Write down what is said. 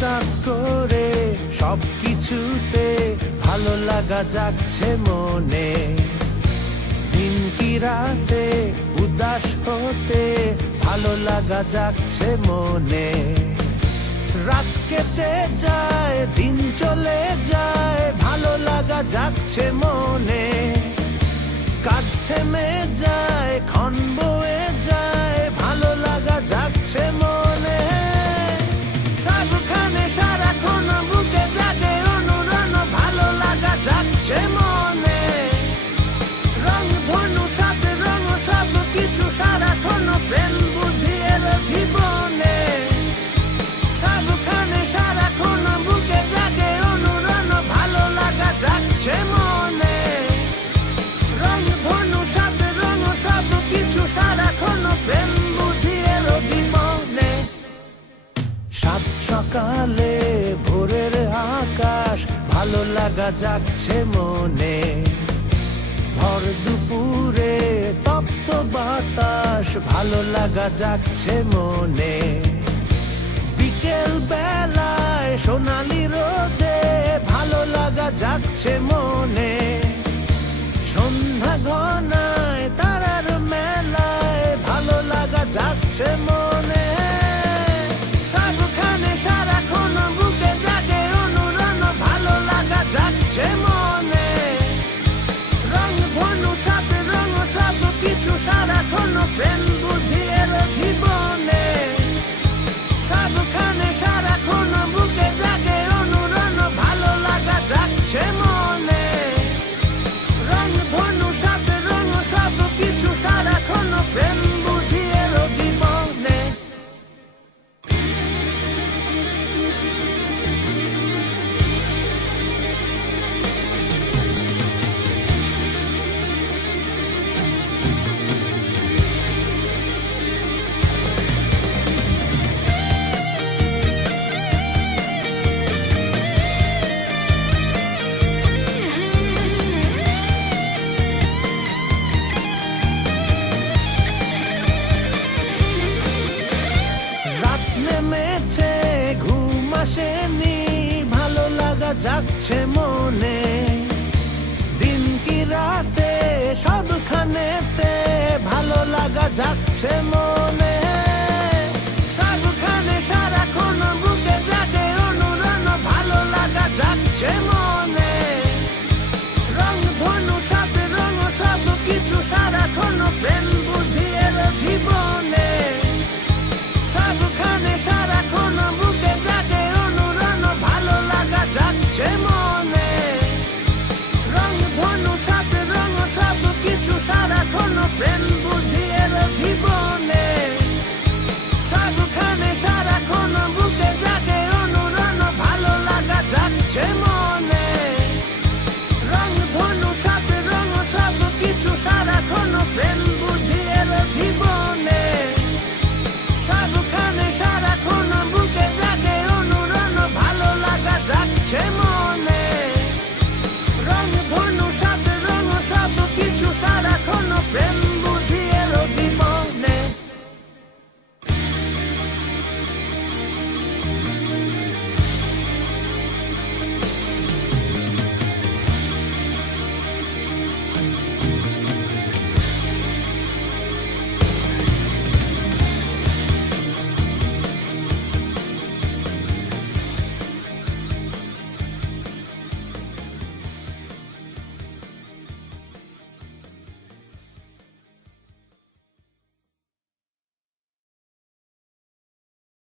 হঠাৎ করে সব কিছুতে ভালো লাগা যাচ্ছে মনে। দিন কি রাতে উদাস হতে ভালো লাগা যাচ্ছে মনে। রাত কেটে যায়, দিন চলে যায়, ভালো লাগা যাচ্ছে মনে। কাজ থেমে যায়, ক্ষণ বয়ে যায়, ভালো লাগা যাচ্ছে মনে। সবখানে সারাক্ষণ বুকে জাগে অনুরণ, ভালো লাগা যাচ্ছে মনে। রং ধনু সাত রং সব কিছু সারাক্ষণ প্রেম বুঝিয়ে জীবনে। সবখানে সারাক্ষণ বুকে জাগে অনুরণ, ভালো লাগা যাচ্ছে মনে। রং ধনু সাত রং সব কিছু সারাক্ষণ প্রেম বুঝিয়ে জীবনে। সাত সকালে ভোরের আকাশ ভালো লাগা যাচ্ছে মনে। ভর দুপুরে তপ্ত বাতাস ভালো লাগা যাচ্ছে মনে। বিকেল বেলায় সোনালি রোদে ভালো লাগা যাচ্ছে মনে। সন্ধ্যা ঘনায় তারার মেলায় ভালো লাগা যাচ্ছে মনে। সবখানে সারাক্ষণ বুকে জাগে অনুরণ, ভালো লাগা যাচ্ছে মনে। রং ধনু সাত রং সব কিছু সারাক্ষণ প্রেম বুঝিয়ে জীবনে। সবখানে সারাক্ষণ বুকে জাগে অনুরণ, ভালো লাগা যাচ্ছে মনে। রং ধনু সাত রং সব কিছু সারাক্ষণ প্রেম বুঝিয়ে জীবনে। রাত নেমেছে, ঘুম আসেনি, ভালো লাগা যাচ্ছে মনে। দিন কি রাতে সবখানেতে ভালো লাগা যাচ্ছে মনে।